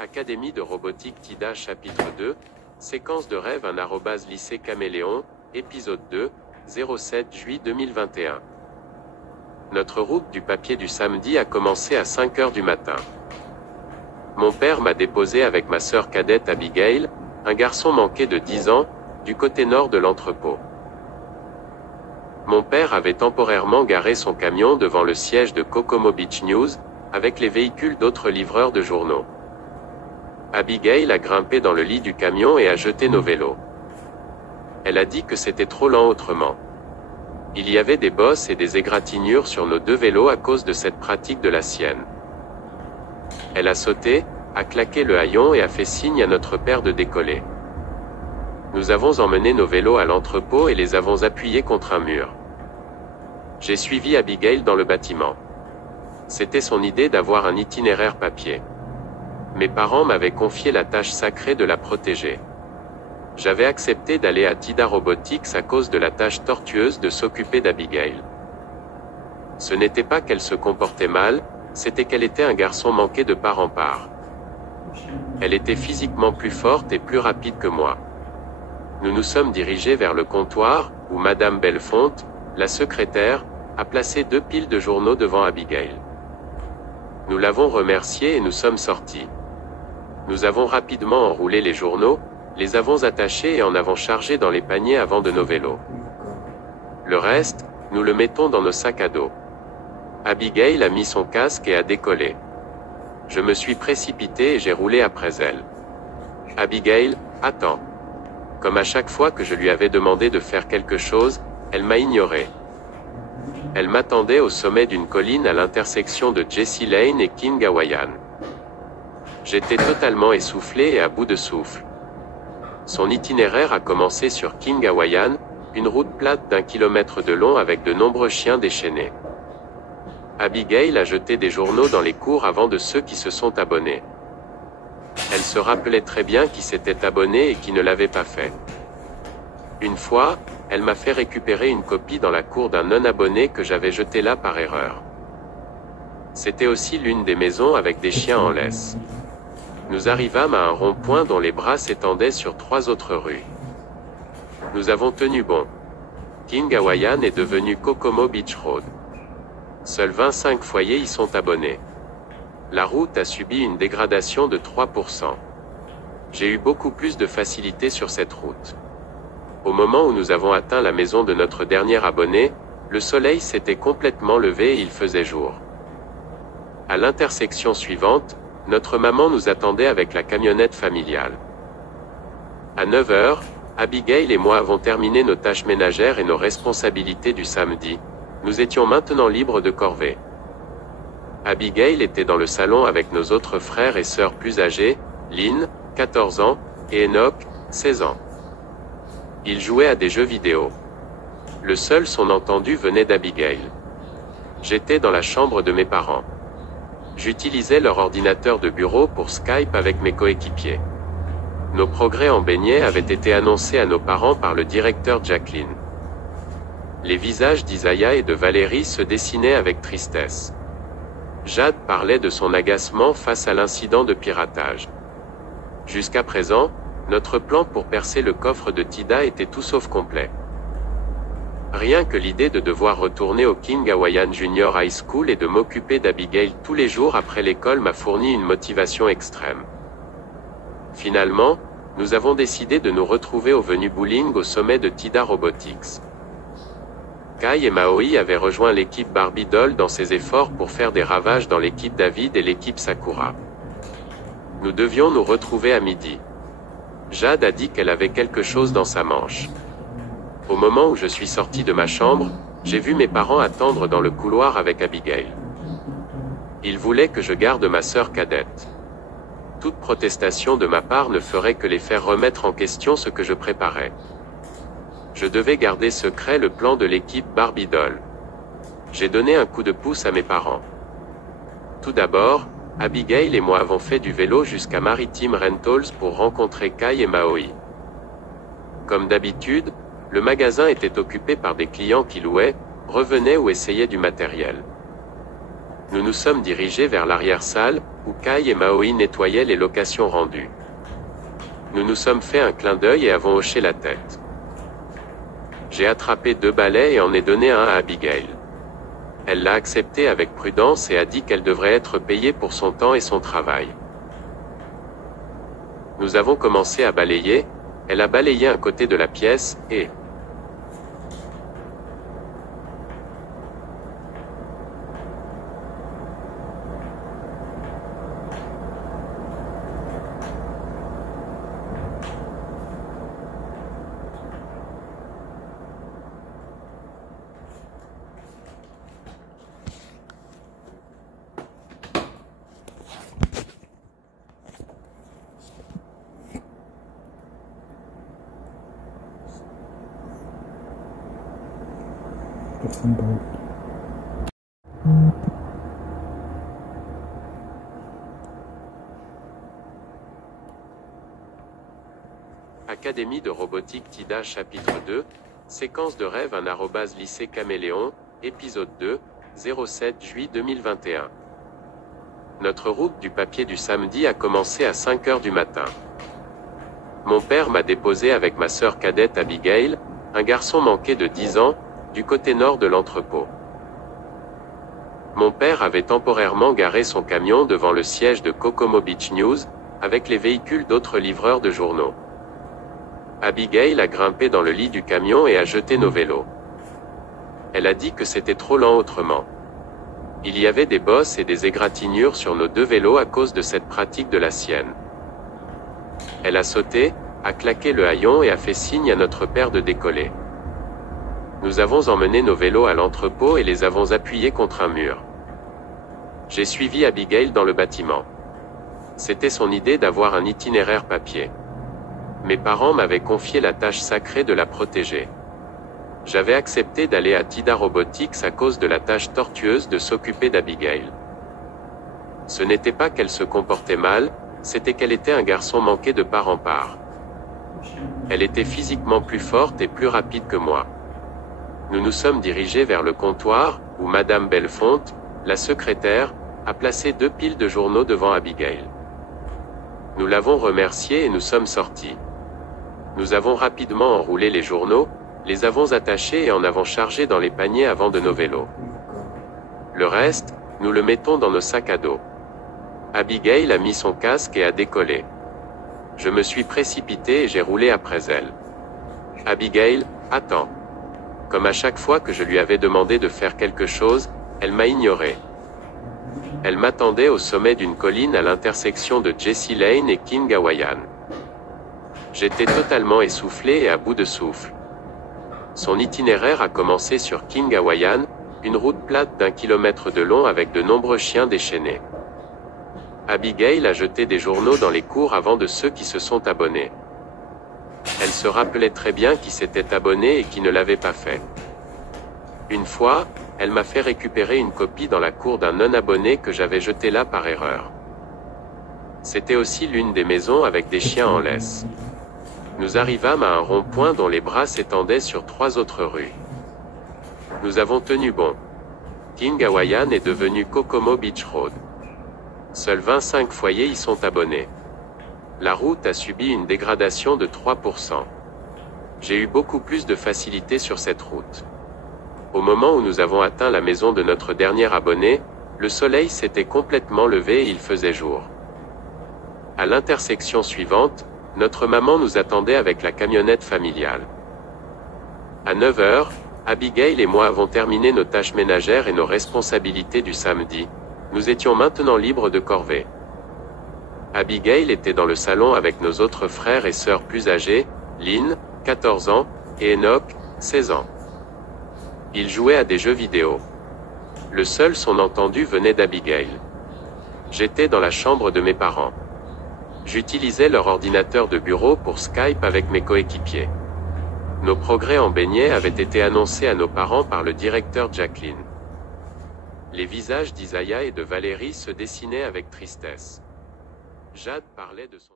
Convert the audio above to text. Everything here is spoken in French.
Académie de robotique TIDA chapitre 2, séquence de rêve lycée Caméléon, épisode 2, 07 juillet 2021. Notre route du papier du samedi a commencé à 5 heures du matin. Mon père m'a déposé avec ma sœur cadette Abigail, un garçon manqué de 10 ans, du côté nord de l'entrepôt. Mon père avait temporairement garé son camion devant le siège de Kokomo Beach News, avec les véhicules d'autres livreurs de journaux. Abigail a grimpé dans le lit du camion et a jeté nos vélos. Elle a dit que c'était trop lent autrement. Il y avait des bosses et des égratignures sur nos deux vélos à cause de cette pratique de la sienne. Elle a sauté, a claqué le haillon et a fait signe à notre père de décoller. Nous avons emmené nos vélos à l'entrepôt et les avons appuyés contre un mur. J'ai suivi Abigail dans le bâtiment. C'était son idée d'avoir un itinéraire papier. Mes parents m'avaient confié la tâche sacrée de la protéger. J'avais accepté d'aller à TIDA Robotics à cause de la tâche tortueuse de s'occuper d'Abigail. Ce n'était pas qu'elle se comportait mal, c'était qu'elle était un garçon manqué de part en part. Elle était physiquement plus forte et plus rapide que moi. Nous nous sommes dirigés vers le comptoir, où Madame Bellefonte, la secrétaire, a placé 2 piles de journaux devant Abigail. Nous l'avons remerciée et nous sommes sortis. Nous avons rapidement enroulé les journaux, les avons attachés et en avons chargé dans les paniers avant de nos vélos. Le reste, nous le mettons dans nos sacs à dos. Abigail a mis son casque et a décollé. Je me suis précipité et j'ai roulé après elle. Abigail, attends. Comme à chaque fois que je lui avais demandé de faire quelque chose, elle m'a ignoré. Elle m'attendait au sommet d'une colline à l'intersection de Jessie Lane et King Hawaiian. J'étais totalement essoufflé et à bout de souffle. Son itinéraire a commencé sur King Hawaiian, une route plate d'1 kilomètre de long avec de nombreux chiens déchaînés. Abigail a jeté des journaux dans les cours avant de ceux qui se sont abonnés. Elle se rappelait très bien qui s'était abonné et qui ne l'avait pas fait. Une fois, elle m'a fait récupérer une copie dans la cour d'un non-abonné que j'avais jeté là par erreur. C'était aussi l'une des maisons avec des chiens en laisse. Nous arrivâmes à un rond-point dont les bras s'étendaient sur 3 autres rues. Nous avons tenu bon. King Hawaiian est devenu Kokomo Beach Road. Seuls 25 foyers y sont abonnés. La route a subi une dégradation de 3%. J'ai eu beaucoup plus de facilité sur cette route. Au moment où nous avons atteint la maison de notre dernier abonné, le soleil s'était complètement levé et il faisait jour. À l'intersection suivante, notre maman nous attendait avec la camionnette familiale. À 9 heures, Abigail et moi avons terminé nos tâches ménagères et nos responsabilités du samedi. Nous étions maintenant libres de corvée. Abigail était dans le salon avec nos autres frères et sœurs plus âgés, Lynn, 14 ans, et Enoch, 16 ans. Ils jouaient à des jeux vidéo. Le seul son entendu venait d'Abigail. J'étais dans la chambre de mes parents. J'utilisais leur ordinateur de bureau pour Skype avec mes coéquipiers. Nos progrès en beignets avaient été annoncés à nos parents par le directeur Jacqueline. Les visages d'Isaiah et de Valérie se dessinaient avec tristesse. Jade parlait de son agacement face à l'incident de piratage. Jusqu'à présent, notre plan pour percer le coffre de TIDA était tout sauf complet. Rien que l'idée de devoir retourner au King Hawaiian Junior High School et de m'occuper d'Abigail tous les jours après l'école m'a fourni une motivation extrême. Finalement, nous avons décidé de nous retrouver au Venu Bowling au sommet de TIDA Robotics. Kai et Maoi avaient rejoint l'équipe Barbie Doll dans ses efforts pour faire des ravages dans l'équipe David et l'équipe Sakura. Nous devions nous retrouver à midi. Jade a dit qu'elle avait quelque chose dans sa manche. Au moment où je suis sorti de ma chambre, j'ai vu mes parents attendre dans le couloir avec Abigail. Ils voulaient que je garde ma sœur cadette. Toute protestation de ma part ne ferait que les faire remettre en question ce que je préparais. Je devais garder secret le plan de l'équipe Barbie Doll. J'ai donné un coup de pouce à mes parents. Tout d'abord, Abigail et moi avons fait du vélo jusqu'à Maritime Rentals pour rencontrer Kai et Maoi. Comme d'habitude, Le magasin était occupé par des clients qui louaient, revenaient ou essayaient du matériel. Nous nous sommes dirigés vers l'arrière-salle, où Kai et Maoi nettoyaient les locations rendues. Nous nous sommes fait un clin d'œil et avons hoché la tête. J'ai attrapé 2 balais et en ai donné un à Abigail. Elle l'a accepté avec prudence et a dit qu'elle devrait être payée pour son temps et son travail. Nous avons commencé à balayer, elle a balayé un côté de la pièce, et Personne parle. Académie de robotique TIDA chapitre 2, séquence de rêve lycée Caméléon, épisode 2, 07 juillet 2021. Notre route du papier du samedi a commencé à 5 heures du matin. Mon père m'a déposé avec ma sœur cadette Abigail, un garçon manqué de 10 ans, du côté nord de l'entrepôt. Mon père avait temporairement garé son camion devant le siège de Kokomo Beach News, avec les véhicules d'autres livreurs de journaux. Abigail a grimpé dans le lit du camion et a jeté nos vélos. Elle a dit que c'était trop lent autrement. Il y avait des bosses et des égratignures sur nos 2 vélos à cause de cette pratique de la sienne. Elle a sauté, a claqué le haillon et a fait signe à notre père de décoller. Nous avons emmené nos vélos à l'entrepôt et les avons appuyés contre un mur. J'ai suivi Abigail dans le bâtiment. C'était son idée d'avoir un itinéraire papier. Mes parents m'avaient confié la tâche sacrée de la protéger. J'avais accepté d'aller à TIDA Robotics à cause de la tâche tortueuse de s'occuper d'Abigail. Ce n'était pas qu'elle se comportait mal, c'était qu'elle était un garçon manqué de part en part. Elle était physiquement plus forte et plus rapide que moi. Nous nous sommes dirigés vers le comptoir, où Madame Bellefonte, la secrétaire, a placé 2 piles de journaux devant Abigail. Nous l'avons remerciée et nous sommes sortis. Nous avons rapidement enroulé les journaux, les avons attachés et en avons chargé dans les paniers avant de nos vélos. Le reste, nous le mettons dans nos sacs à dos. Abigail a mis son casque et a décollé. Je me suis précipité et j'ai roulé après elle. Abigail, attends. Comme à chaque fois que je lui avais demandé de faire quelque chose, elle m'a ignoré. Elle m'attendait au sommet d'une colline à l'intersection de Jessie Lane et King Hawaiian. J'étais totalement essoufflé et à bout de souffle. Son itinéraire a commencé sur King Hawaiian, une route plate d'1 kilomètre de long avec de nombreux chiens déchaînés. Abigail a jeté des journaux dans les cours avant de ceux qui se sont abonnés. Elle se rappelait très bien qui s'était abonné et qui ne l'avait pas fait. Une fois, elle m'a fait récupérer une copie dans la cour d'un non-abonné que j'avais jeté là par erreur. C'était aussi l'une des maisons avec des chiens en laisse. Nous arrivâmes à un rond-point dont les bras s'étendaient sur 3 autres rues. Nous avons tenu bon. King Hawaiian est devenu Kokomo Beach Road. Seuls 25 foyers y sont abonnés. La route a subi une dégradation de 3%. J'ai eu beaucoup plus de facilité sur cette route. Au moment où nous avons atteint la maison de notre dernier abonné, le soleil s'était complètement levé et il faisait jour. À l'intersection suivante, notre maman nous attendait avec la camionnette familiale. À 9 heures, Abigail et moi avons terminé nos tâches ménagères et nos responsabilités du samedi. Nous étions maintenant libres de corvée. Abigail était dans le salon avec nos autres frères et sœurs plus âgés, Lynn, 14 ans, et Enoch, 16 ans. Ils jouaient à des jeux vidéo. Le seul son entendu venait d'Abigail. J'étais dans la chambre de mes parents. J'utilisais leur ordinateur de bureau pour Skype avec mes coéquipiers. Nos progrès en beignets avaient été annoncés à nos parents par le directeur Jacqueline. Les visages d'Isaiah et de Valérie se dessinaient avec tristesse. Jade parlait de son